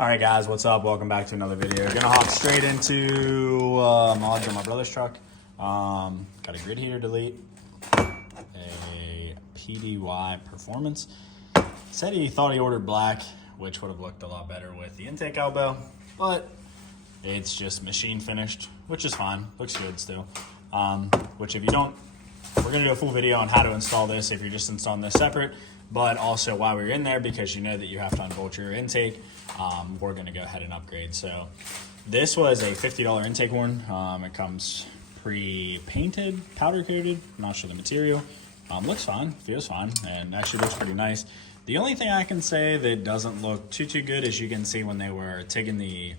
All right, guys, what's up? Welcome back to another video. We're gonna hop straight into mods on my brother's truck. Got a grid heater delete, a PDY performance. Said he thought he ordered black, which would have looked a lot better with the intake elbow, but it's just machine finished, which is fine. Looks good still. Which if you don't, we're gonna do a full video on how to install this if you're just installing this separate, but also while we're in there, because you know that you have to unbolt your intake, we're gonna go ahead and upgrade. So this was a $50 intake horn. It comes pre-painted, powder coated, not sure the material. Looks fine, feels fine, and actually looks pretty nice. The only thing I can say that doesn't look too good is you can see when they were taking the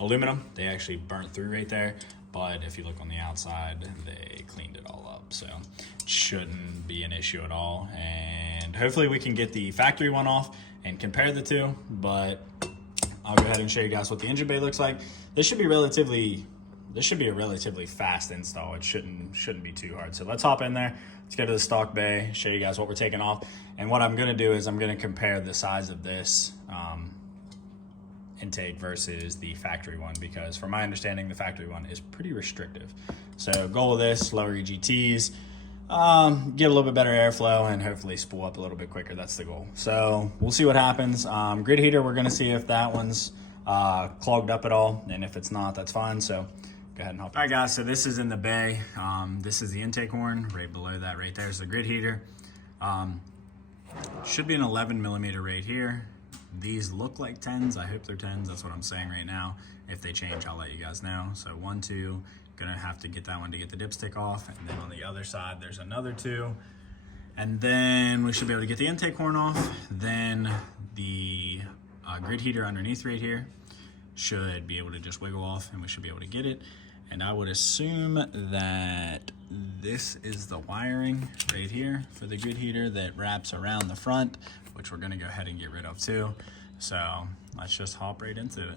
aluminum, they actually burnt through right there. But if you look on the outside, they cleaned it all up. So it shouldn't be an issue at all. And hopefully we can get the factory one off and compare the two. But I'll go ahead and show you guys what the engine bay looks like. This should be a relatively fast install. It shouldn't be too hard. So let's hop in there. Let's go to the stock bay, show you guys what we're taking off. And what I'm gonna do is I'm gonna compare the size of this intake versus the factory one, because from my understanding the factory one is pretty restrictive. So goal of this, lower EGTs, get a little bit better airflow, and hopefully spool up a little bit quicker. That's the goal. So we'll see what happens. Grid heater, we're gonna see if that one's clogged up at all, and if it's not, that's fine. So go ahead and hop. All right, guys, so this is in the bay. This is the intake horn. Right below that right there is the grid heater. Should be an 11mm right here. These look like 10s. I hope they're 10s. That's what I'm saying right now. If they change, I'll let you guys know. So 1, 2, gonna have to get that one to get the dipstick off. And then on the other side, there's another 2. And then we should be able to get the intake horn off. Then the grid heater underneath right here should be able to just wiggle off, and we should be able to get it. And I would assume that this is the wiring right here for the grid heater that wraps around the front, which we're gonna go ahead and get rid of too. So let's just hop right into it.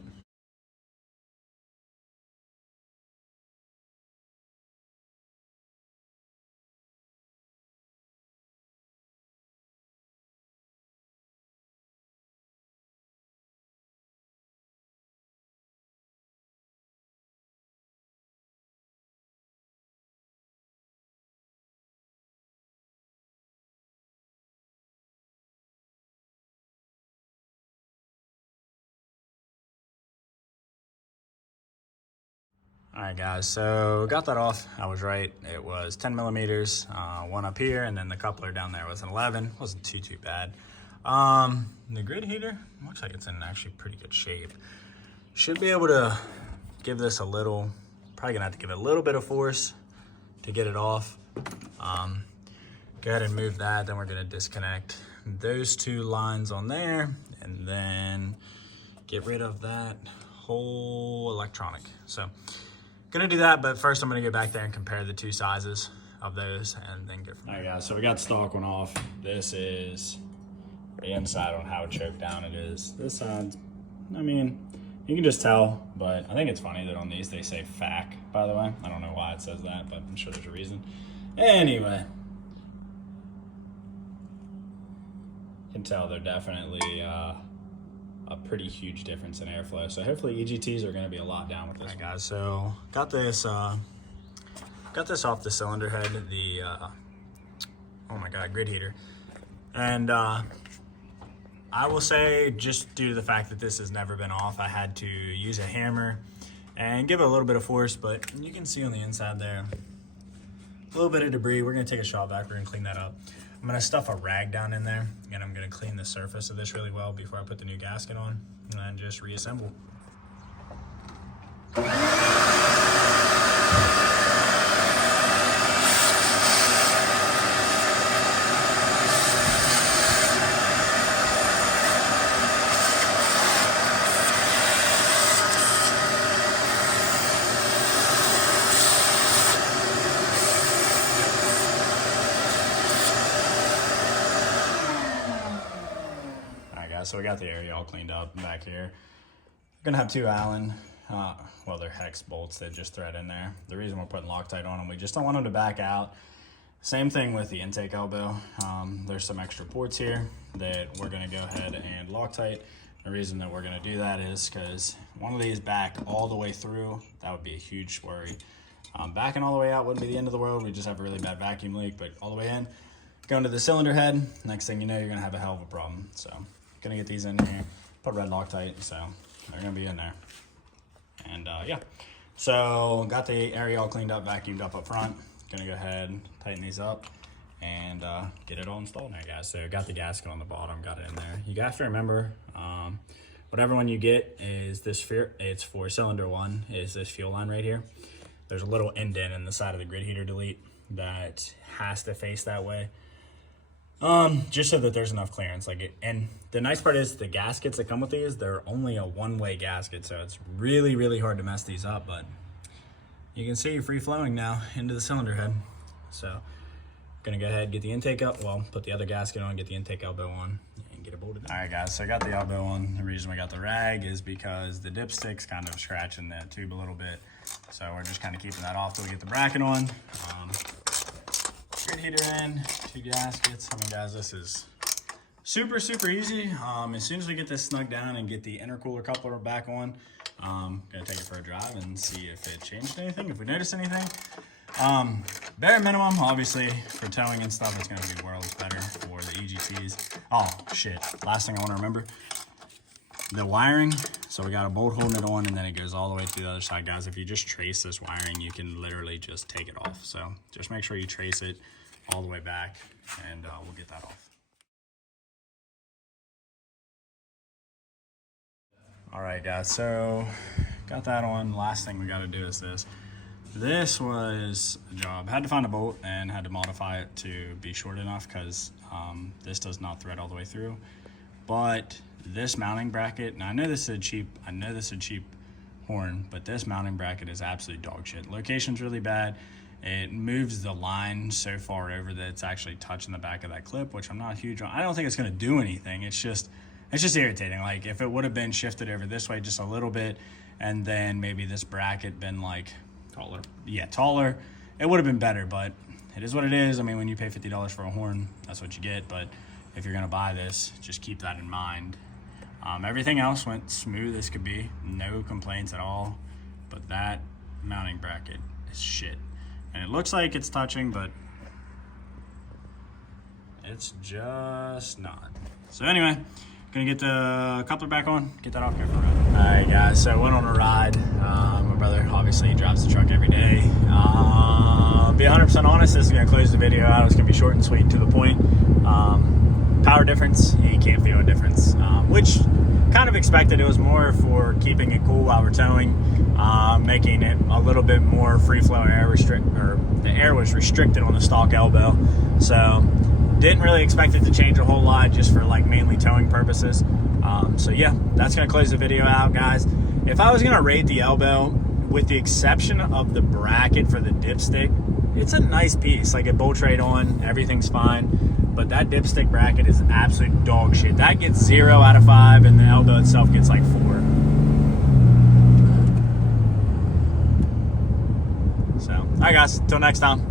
All right, guys, so got that off. I was right. It was 10mm, one up here, and then the coupler down there was an 11. Wasn't too bad. The grid heater looks like it's in actually pretty good shape. Should be able to give this a little, probably gonna have to give it a little bit of force to get it off. Go ahead and move that. Then we're gonna disconnect those 2 lines on there, and then get rid of that whole electronic. So gonna do that, but first I'm gonna go back there and compare the 2 sizes of those and then go from there. All right, guys, so we got the stock one off. This is the inside on how choked down it is. This side, I mean, you can just tell, but I think it's funny that on these they say FAC, by the way. I don't know why it says that, but I'm sure there's a reason. Anyway, you can tell they're definitely a pretty huge difference in airflow. So hopefully EGTs are gonna be a lot down with this. All right, guys, so got this off the cylinder head, the, oh my God, grid heater. And I will say, just due to the fact that this has never been off, I had to use a hammer and give it a little bit of force, but you can see on the inside there, a little bit of debris. We're gonna take a shot vac, we're gonna clean that up. I'm gonna stuff a rag down in there, and I'm gonna clean the surface of this really well before I put the new gasket on, and then just reassemble. So we got the area all cleaned up back here. We're gonna have 2 Allen, well, they're hex bolts that just thread in there. The reason we're putting Loctite on them, we just don't want them to back out. Same thing with the intake elbow. There's some extra ports here that we're gonna go ahead and Loctite The reason that we're gonna do that is because one of these back all the way through, that would be a huge worry. Backing all the way out wouldn't be the end of the world. We just have a really bad vacuum leak, but all the way in, going to the cylinder head, next thing you know, you're gonna have a hell of a problem. So gonna get these in here, put red Loctite, so they're gonna be in there. And yeah, so got the area all cleaned up, vacuumed up front. Gonna go ahead, tighten these up, and get it all installed now, guys. So got the gasket on the bottom, got it in there. You have to remember, whatever one you get is this, it's for cylinder one, is this fuel line right here. There's a little indent in the side of the grid heater delete that has to face that way, just so that there's enough clearance. And the nice part is the gaskets that come with these, they're only a one-way gasket, so it's really, really hard to mess these up. But you can see free flowing now into the cylinder head. So gonna go ahead, get the intake up, well, put the other gasket on, get the intake elbow on, and get it bolted in. All right, guys, so I got the elbow on. The reason we got the rag is because the dipstick's kind of scratching that tube a little bit. So we're just kind of keeping that off till we get the bracket on. Grid heater in, 2 gaskets. I mean, guys, this is super, super easy. As soon as we get this snug down and get the intercooler coupler back on, gonna take it for a drive and see if it changed anything, if we noticed anything. Bare minimum, obviously, for towing and stuff, it's gonna be worlds better for the EGTs. Oh, shit. Last thing I wanna remember, the wiring. So we got a bolt holding it on, and then it goes all the way to the other side, guys. If you just trace this wiring, you can literally just take it off. So just make sure you trace it all the way back, and we'll get that off. All right, guys, so got that on. Last thing we got to do is this. This was a job. Had to find a bolt and had to modify it to be short enough because this does not thread all the way through. But this mounting bracket, and I know this is a cheap horn, but this mounting bracket is absolute dog shit. Location's really bad. It moves the line so far over that it's actually touching the back of that clip, which I'm not huge on. I don't think it's gonna do anything. It's just irritating. Like, if it would have been shifted over this way just a little bit, and then maybe this bracket been like taller, it would have been better. But it is what it is. I mean, when you pay $50 for a horn, that's what you get. But if you're gonna buy this, just keep that in mind. Everything else went smooth as could be, no complaints at all, but that mounting bracket is shit. And it looks like it's touching, but it's just not. So anyway, gonna get the coupler back on, get that off, go for a ride. All right, guys, so I went on a ride. My brother, obviously, he drives the truck every day. Be 100% honest, this is gonna close the video out. It's gonna be short and sweet, to the point. Power difference, you can't feel a difference, which kind of expected. It was more for keeping it cool while we're towing, making it a little bit more free-flowing air the air was restricted on the stock elbow. So didn't really expect it to change a whole lot, just for like mainly towing purposes. So yeah, that's gonna close the video out, guys. If I was gonna rate the elbow, with the exception of the bracket for the dipstick, it's a nice piece. Like, it bolts right on, everything's fine. But that dipstick bracket is absolute dog shit. That gets 0 out of 5, and the elbow itself gets like 4. So, all right, guys, till next time.